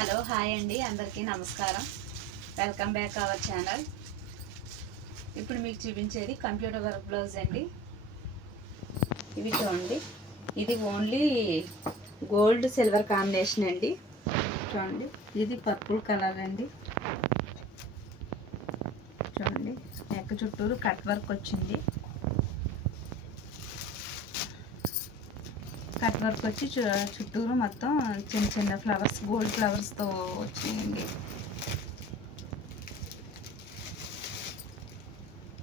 Hello hi అండి, అందరికీ నమస్కారం. Welcome back our channel. ఇప్పుడు మీకు చూపించేది కంప్యూటర్ వర్క్ బ్లౌజ్ అండి. ఇవి చూడండి, ఇది ఓన్లీ గోల్డ్ సిల్వర్ కాంబినేషన్ అండి. చూడండి, ఇది పర్పుల్ కలర్ అండి. చూడండి, నెక్ చుట్టూరు కట్ వర్క్ వచ్చింది. కట్ వర్క్ వచ్చి చుట్టూరు మొత్తం చిన్న చిన్న ఫ్లవర్స్, గోల్డ్ ఫ్లవర్స్తో వచ్చినాయండి.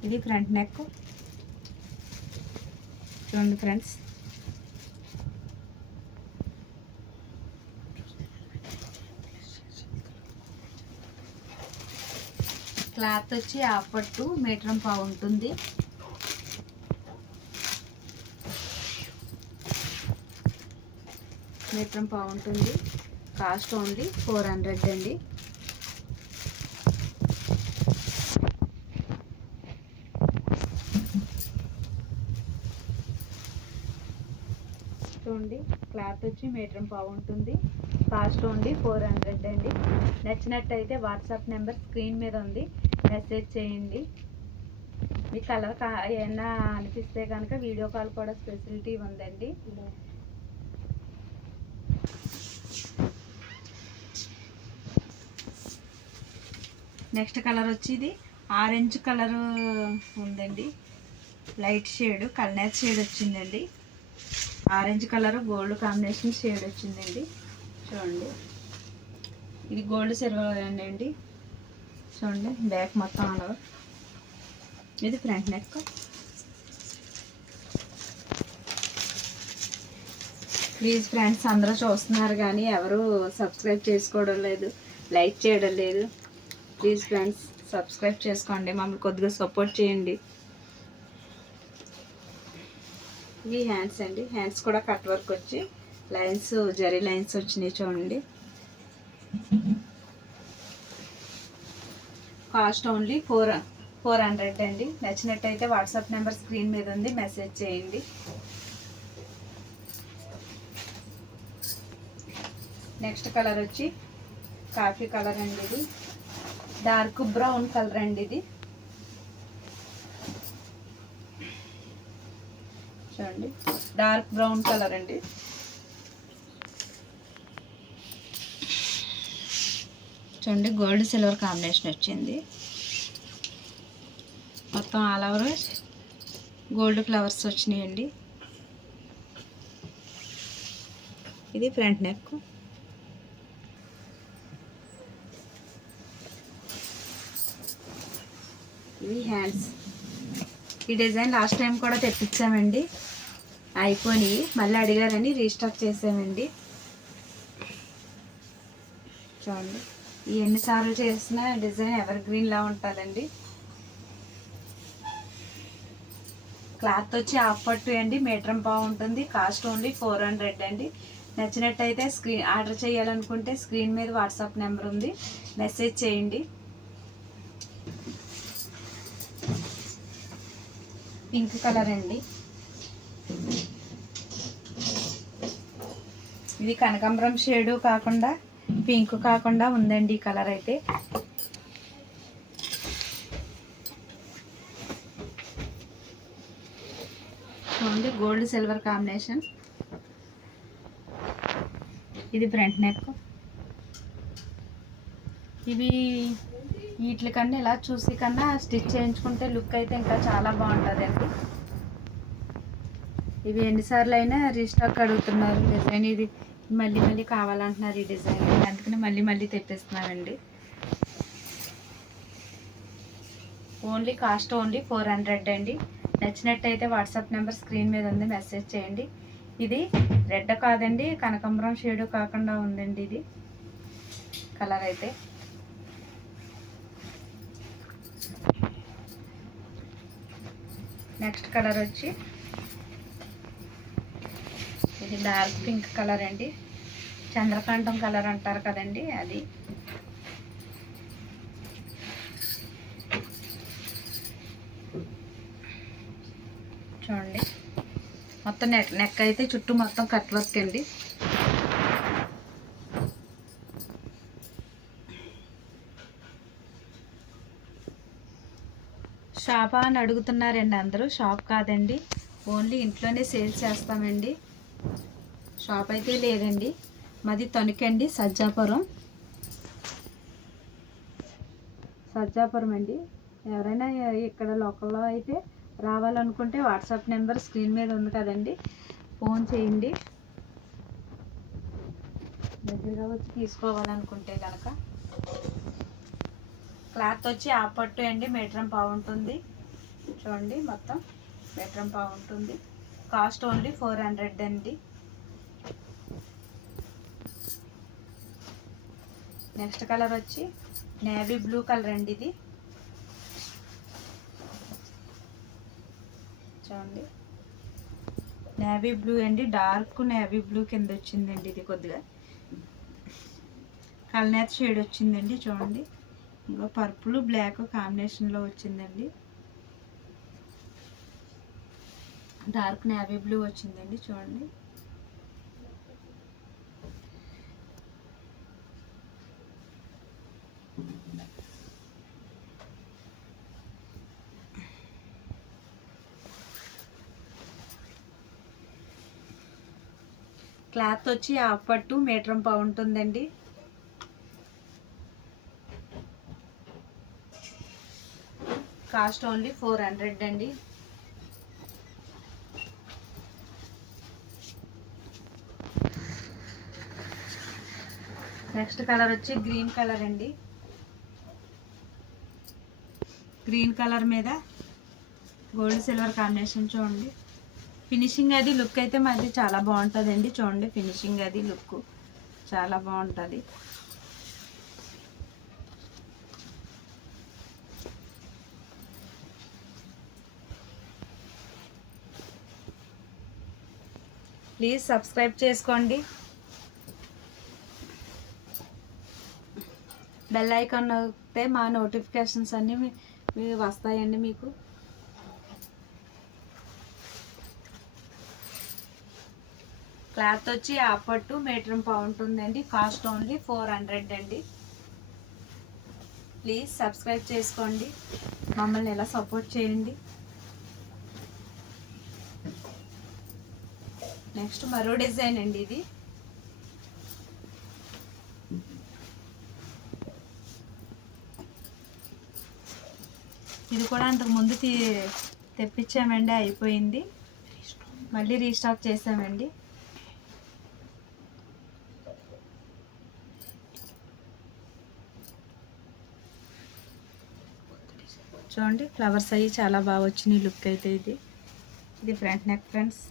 ఇది ఫ్రంట్ నెక్. చూడండి ఫ్రెండ్స్, క్లాత్ వచ్చి హాఫ్ పట్టు మీటర్ పావు ఉంటుంది. మీటర్ పావు ఉంటుంది. కాస్ట్ ఓన్లీ 400 అండి. చూడండి, క్లాత్ వచ్చి మీటర్ పావు ఉంటుంది. కాస్ట్ ఓన్లీ 400 అండి. నచ్చినట్టయితే వాట్సాప్ నెంబర్ స్క్రీన్ మీద ఉంది, మెసేజ్ చేయండి. మీ కలర్ ఏమన్నా అనిపిస్తే కనుక వీడియో కాల్ కూడా ఫెసిలిటీ ఉందండి. నెక్స్ట్ కలర్ వచ్చి ఇది ఆరెంజ్ కలర్ ఉందండి. లైట్ షేడ్, కల్నేర్ షేడ్ వచ్చిందండి. Orange colour gold combination shade వచ్చిందండి. చూడండి, ఇది గోల్డ్ సిల్వర్ అండి. చూడండి, బ్యాక్ మొత్తం ఆల్ ఓవర్. ఇది ఫ్రంట్ నెక్. ప్లీజ్ ఫ్రెండ్స్, అందరూ చూస్తున్నారు కానీ ఎవరు సబ్స్క్రైబ్ చేసుకోవడం లేదు, లైక్ చేయడం లేదు. ప్లీజ్ ఫ్రెండ్స్, సబ్స్క్రైబ్ చేసుకోండి, మమ్మల్ని కొద్దిగా సపోర్ట్ చేయండి. ఇవి హ్యాండ్స్ అండి. హ్యాండ్స్ కూడా కట్ వర్క్ వచ్చి లైన్స్, జరీ లైన్స్ వచ్చినాయి. చూడండి, కాస్ట్ ఓన్లీ 400 అండి. నచ్చినట్టయితే వాట్సాప్ నెంబర్ స్క్రీన్ మీద ఉంది, మెసేజ్ చేయండి. నెక్స్ట్ కలర్ వచ్చి కాఫీ కలర్ అండి. ఇది డార్క్ బ్రౌన్ కలర్ అండి. ఇది చూడండి, డార్క్ బ్రౌన్ కలర్ అండి. చూడండి, గోల్డ్ సిల్వర్ కాంబినేషన్ వచ్చింది. మొత్తం ఆల్ ఓవర్ గోల్డ్ ఫ్లవర్స్ వచ్చినాయండి. ఇది ఫ్రంట్ నెక్. ఇవి హ్యాండ్స్. ఈ డిజైన్ లాస్ట్ టైం కూడా తెప్పించామండి, అయిపోయి మళ్ళీ అడిగారని రీస్టాక్ చేసామండి. చూడండి, ఈ ఎన్నిసార్లు చేసిన డిజైన్ ఎవర్ గ్రీన్లా ఉంటుందండి. క్లాత్ వచ్చి హాఫ్ పట్టు అండి, మీటర్ పావు ఉంటుంది. కాస్ట్ ఓన్లీ 400 అండి. నచ్చినట్టయితే ఆర్డర్ చేయాలనుకుంటే స్క్రీన్ మీద వాట్సాప్ నెంబర్ ఉంది, మెసేజ్ చేయండి. పింక్ కలర్ అండి. ఇది కనకాంబరం షేడు కాకుండా పింక్ కాకుండా ఉందండి ఈ కలర్ అయితే. చూడండి, గోల్డ్ సిల్వర్ కాంబినేషన్. ఇది ఫ్రంట్ నెక్. ఇవి వీటి కన్నా ఇలా చూసి కన్నా స్టిచ్ చేయించుకుంటే లుక్ అయితే ఇంకా చాలా బాగుంటుందండి. ఇవి ఎన్నిసార్లు అయినా రీస్టాక్ అడుగుతున్నారు డిజైన్. ఇది మళ్ళీ మళ్ళీ కావాలంటున్నారు ఈ డిజైన్, అందుకని మళ్ళీ మళ్ళీ తెప్పిస్తున్నారండి. ఓన్లీ కాస్ట్ ఓన్లీ 400 అండి. నచ్చినట్టయితే వాట్సాప్ నెంబర్ స్క్రీన్ మీద ఉంది, మెసేజ్ చేయండి. ఇది రెడ్ కాదండి, కనకాంబరం షేడు కాకుండా ఉందండి ఇది కలర్ అయితే. నెక్స్ట్ కలర్ వచ్చి ఇది డార్క్ పింక్ కలర్ అండి. చంద్రకాంతం కలర్ అంటారు కదండి, అది. చూడండి, మొత్తం నెక్ అయితే చుట్టూ మొత్తం కట్ వర్క్ అండి. షాపా అని అడుగుతున్నారండి అందరూ. షాప్ కాదండి, ఓన్లీ ఇంట్లోనే సేల్ చేస్తామండి. షాప్ అయితే లేదండి. మాది తణుకండి, సజ్జాపురం అండి. ఎవరైనా ఇక్కడ లోకల్లో అయితే రావాలనుకుంటే వాట్సాప్ నెంబర్ స్క్రీన్ మీద ఉంది కదండి, ఫోన్ చేయండి. దగ్గరగా వచ్చి తీసుకోవాలనుకుంటే కనుక. క్లాత్ వచ్చి ఆ పట్టు అండి, మీటర్ పావు ఉంటుంది. చూడండి, మొత్తం మీటర్ పావు ఉంటుంది. కాస్ట్ ఓన్లీ 400 అండి. నెక్స్ట్ కలర్ వచ్చి నేవీ బ్లూ కలర్ అండి. ఇది చూడండి, నేవీ బ్లూ అండి, డార్క్ నేవీ బ్లూ కింద వచ్చిందండి. ఇది కొద్దిగా కల్నేత షేడ్ వచ్చిందండి. చూడండి, ఇంకా పర్పుల్ బ్లాక్ కాంబినేషన్లో వచ్చిందండి. డార్క్ నేవీ బ్లూ వచ్చిందండి. చూడండి, క్లాత్ వచ్చి హాఫ్ పట్టు మీటర్ పావు ఉంటుందండి. కాస్ట్ ఓన్లీ 400 అండి. నెక్స్ట్ కలర్ వచ్చి గ్రీన్ కలర్ అండి. గ్రీన్ కలర్ మీద గోల్డ్ సిల్వర్ కాంబినేషన్. చూడండి, ఫినిషింగ్ అది లుక్ అయితే మాది చాలా బాగుంటుందండి. చూడండి, ఫినిషింగ్ అది లుక్ చాలా బాగుంటుంది. ప్లీజ్ సబ్స్క్రైబ్ చేసుకోండి. బెల్ ఐకాన్ నొక్కితే మా నోటిఫికేషన్స్ అన్నీ వస్తాయండి మీకు. క్లాత్ వచ్చి హాఫ్ పట్టు మీటర్ పావు ఉంటుందండి. కాస్ట్ ఓన్లీ 400 అండి. ప్లీజ్ సబ్స్క్రైబ్ చేసుకోండి, మమ్మల్ని ఎలా సపోర్ట్ చేయండి. నెక్స్ట్ మరో డిజైన్ అండి. ఇది కూడా అంతకుముందు తెప్పించామండి, అయిపోయింది. మళ్ళీ రీస్టాక్ చేసామండి. చూడండి, ఫ్లవర్స్ అవి చాలా బాగా వచ్చినాయి లుక్ అయితే. ఇది ఫ్రంట్ నెక్ ఫ్రెండ్స్.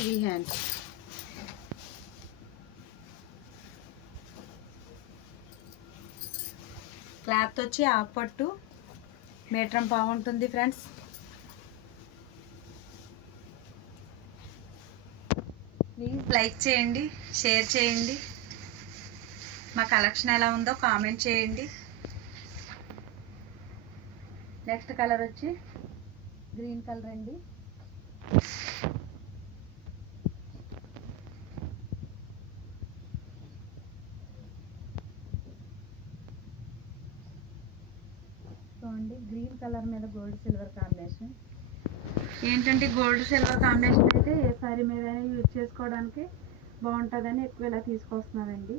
ఇది హ్యాండ్స్. క్లాత్ వచ్చి హాఫ్ పట్టు మీటర్ పావు ఉంటుంది ఫ్రెండ్స్. ప్లీజ్ లైక్ చేయండి, షేర్ చేయండి. మా కలెక్షన్ ఎలా ఉందో కామెంట్ చేయండి. నెక్స్ట్ కలర్ వచ్చి గ్రీన్ కలర్ అండి. చూడండి, గ్రీన్ కలర్ మీద గోల్డ్ సిల్వర్ కాంబినేషన్. ఏంటంటే గోల్డ్ సిల్వర్ కాంబినేషన్ అయితే ఏ సారీ మీద యూజ్ చేసుకోవడానికి బాగుంటుందని ఎక్కువ ఇలా తీసుకొస్తున్నారండి.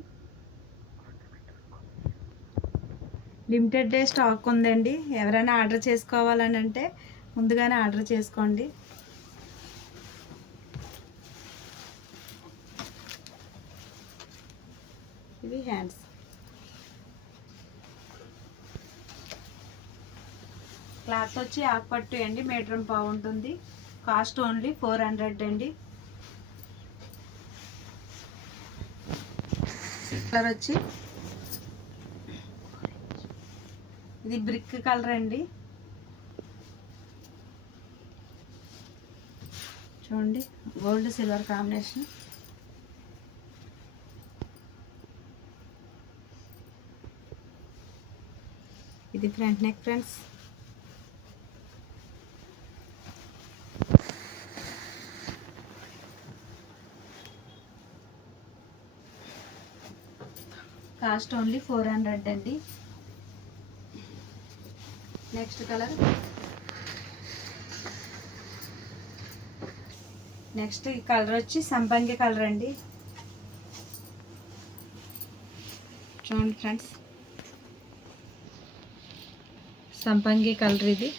లిమిటెడ్ డే స్టాక్ ఉందండి. ఎవరైనా ఆర్డర్ చేసుకోవాలని అంటే ముందుగానే ఆర్డర్ చేసుకోండి. ఇవి హ్యాండ్స్. క్లాత్ వచ్చి హాఫ్ పట్టు అండి, మీటర్ పావు ఉంటుంది. కాస్ట్ ఓన్లీ 400 అండి. కలర్ వచ్చి ఇది బ్రిక్ కలర్ అండి. చూడండి, గోల్డ్ సిల్వర్ కాంబినేషన్. ఇది front neck friends. Cost only 400 అండి. నెక్స్ట్ కలర్, నెక్స్ట్ ఈ కలర్ వచ్చి సంపంగి కలర్ అండి. చూడండి ఫ్రెండ్స్, సంపంగి కలర్ ఇది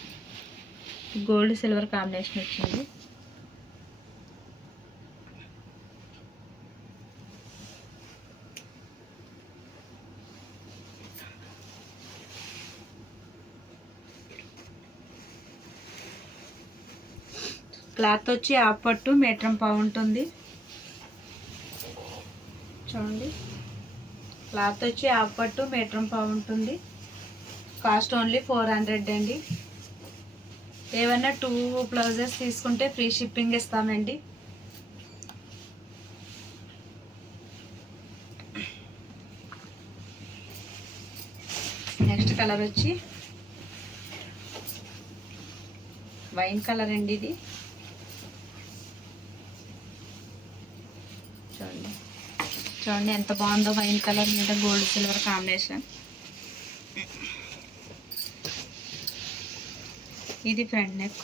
గోల్డ్ సిల్వర్ కాంబినేషన్ వచ్చింది. క్లాత్ వచ్చి హాఫ్ పట్టు మీటర్ పావు ఉంటుంది. చూడండి, క్లాత్ వచ్చి హాఫ్ పట్టు మీటర్ పావు ఉంటుంది. కాస్ట్ ఓన్లీ 400 అండి. ఏవైనా 2 బ్లౌజెస్ తీసుకుంటే ఫ్రీ షిప్పింగ్ ఇస్తామండి. నెక్స్ట్ కలర్ వచ్చి వైన్ కలర్ అండి. ఇది చూడండి, చూడండి ఎంత బాగుందో వైన్ కలర్ మీద గోల్డ్ సిల్వర్ కాంబినేషన్. ఇది ఫ్రంట్ నెక్.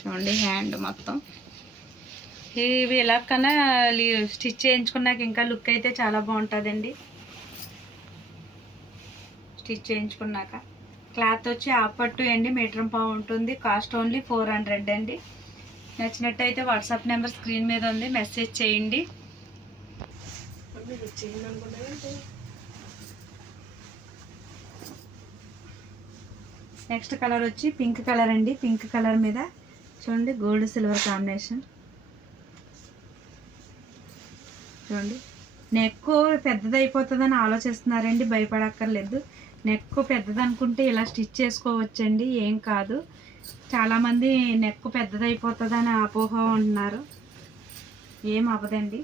చూడండి హ్యాండ్ మొత్తం ఇవి ఎలా కన్నా స్టిచ్ చేయించుకున్నాక ఇంకా లుక్ అయితే చాలా బాగుంటుందండి. స్టిచ్ చేయించుకున్నాక క్లాత్ వచ్చి హాఫ్ పట్టు అండి, మీటర్ పావు ఉంటుంది. కాస్ట్ ఓన్లీ 400 అండి. నచ్చినట్టయితే వాట్సాప్ నెంబర్ స్క్రీన్ మీద ఉంది, మెసేజ్ చేయండి. నెక్స్ట్ కలర్ వచ్చి పింక్ కలర్ అండి. పింక్ కలర్ మీద చూడండి గోల్డ్ సిల్వర్ కాంబినేషన్. చూడండి, నెక్ పెద్దది అయిపోతుందని ఆలోచిస్తున్నారండి, భయపడక్కర్లేదు. నెక్ పెద్దది అనుకుంటే ఇలా స్టిచ్ చేసుకోవచ్చండి, ఏం కాదు. చాలామంది నెక్ పెద్దది అయిపోతుందని అపోహ ఉంటున్నారు, ఏం అవ్వదండి.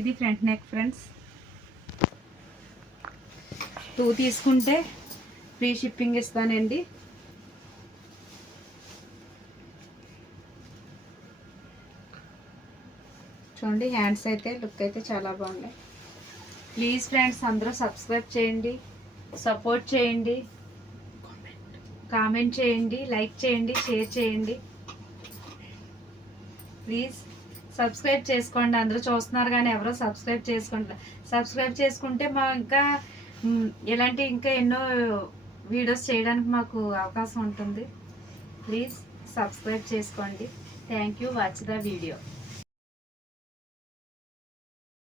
ఇది ఫ్రంట్ నెక్ ఫ్రెండ్స్. 2 తీసుకుంటే ఫ్రీ షిప్పింగ్ ఇస్తానండి. చూడండి హ్యాండ్స్ అయితే లుక్ అయితే చాలా బాగున్నాయి. ప్లీజ్ ఫ్రెండ్స్ అందరూ సబ్స్క్రైబ్ చేయండి, సపోర్ట్ చేయండి, కామెంట్ చేయండి, లైక్ చేయండి, షేర్ చేయండి. ప్లీజ్ సబ్స్క్రైబ్ చేసుకోండి. అందరూ చూస్తున్నారు కానీ ఎవరో సబ్స్క్రైబ్ చేసుకుంటారు. సబ్స్క్రైబ్ చేసుకుంటే మా ఇంకా ఇలాంటి ఇంకా ఎన్నో వీడియోస్ చేయడానికి మాకు అవకాశం ఉంటుంది. ప్లీజ్ సబ్స్క్రైబ్ చేసుకోండి. Thank you, watch the video.